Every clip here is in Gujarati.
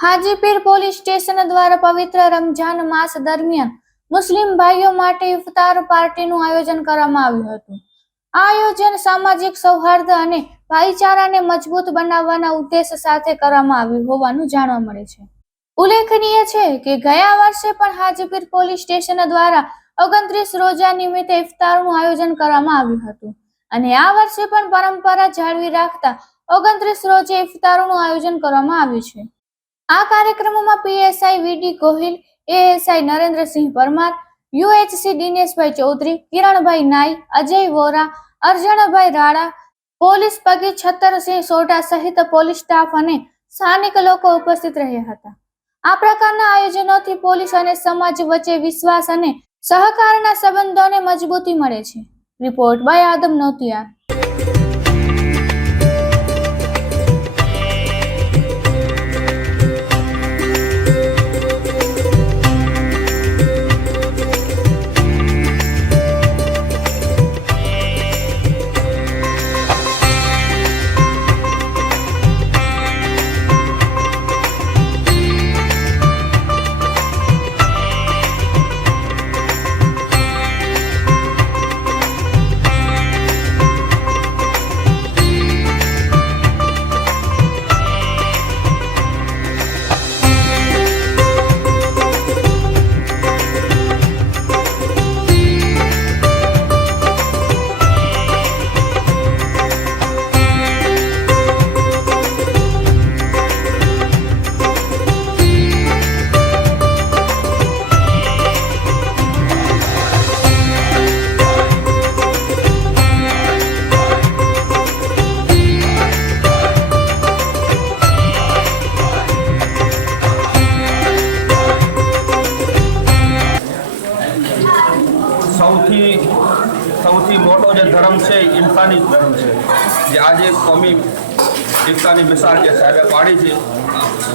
હાજીપીર પોલીસ સ્ટેશન દ્વારા પવિત્ર રમઝાન માસ દરમિયાન મુસ્લિમ ભાઈઓ માટે ઇફતાર પાર્ટીનું આયોજન કરવામાં આવ્યું હતું। આ આયોજન સામાજિક સૌહાર્દ અને ભાઈચારાને મજબૂત બનાવવાના ઉદ્દેશ સાથે કરવામાં આવ્યું હોવાનું જાણવા મળે છે। ઉલ્લેખનીય છે કે ગયા વર્ષે પણ હાજીપીર પોલીસ સ્ટેશન દ્વારા 29 રોજા નિમિત્તે ઇફતારનું આયોજન કરવામાં આવ્યું હતું અને આ વર્ષે પણ પરંપરા જાળવી રાખતા 29 રોજે ઇફતારનું આયોજન કરવામાં આવ્યું છે। આ કાર્યક્રમમાં પીએસઆઈ વીડી ગોહિલ, એએસઆઈ નરેન્દ્રસિંહ પરમાર, યુએચસી દિનેશભાઈ ચૌધરી, કિરણભાઈ નાઈ, અજય વોરા, અર્જણભાઈ રાણા, પોલીસ પગી છત્તરસિંહ સોઢા સહિત પોલીસ સ્ટાફ અને સ્થાનિક લોકો ઉપસ્થિત રહ્યા હતા। આ પ્રકારના આયોજનોથી પોલીસ અને સમાજ વચ્ચે વિશ્વાસ અને સહકારના સંબંધોને મજબૂતી મળે છે। Report by Adam Notiya. સૌથી મોટો જે ધર્મ છે ઇન્સાની ધર્મ છે, જે આજે કોમી એકતાની મિસાલ જે સાહેબે પાડી છે।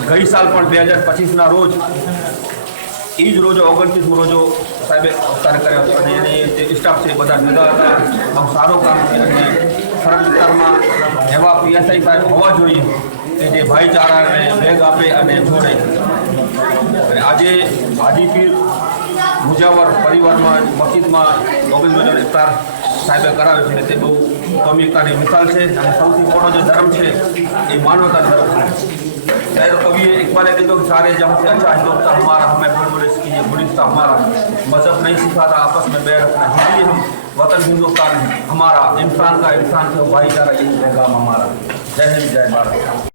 ગઈ સાલ પણ 2025ના રોજ એ જ રોજો 29 રોજો સાહેબે અવતાર કર્યો હતો અને એને જે સ્ટાફ છે બધા જુદા હતા। બહુ સારું કામ છે અને સરહદ વિસ્તારમાં એવા પીએસઆઈ સાહેબ હોવા જોઈએ કે જે ભાઈચારાને વેગ આપે અને જોડે। આજે હાજીપીર મુજાવર પરિવારમાં મસ્જિદમાં 29 રોજાનો ઇફતાર સાહેબે કરાવ્યો છે। તે બહુ કોમિકતાની મિસાલ છે અને સૌથી મોટો જે ધર્મ છે એ માનવતા ધર્મ છે। शायर कवि इकबाल ने कहा सारे जहाँ से अच्छा हिंदुस्तान हमारा, हमें बोले इसकी ये गुलिस्तान हमारा, मजहब नहीं सिखाता आपस में बैर रखना, इसलिए हम वतन हिंदुस्तान हमारा, इंसान का इंसान से भाईचारा यही पैगाम हमारा। जय हिंद, जय भारत।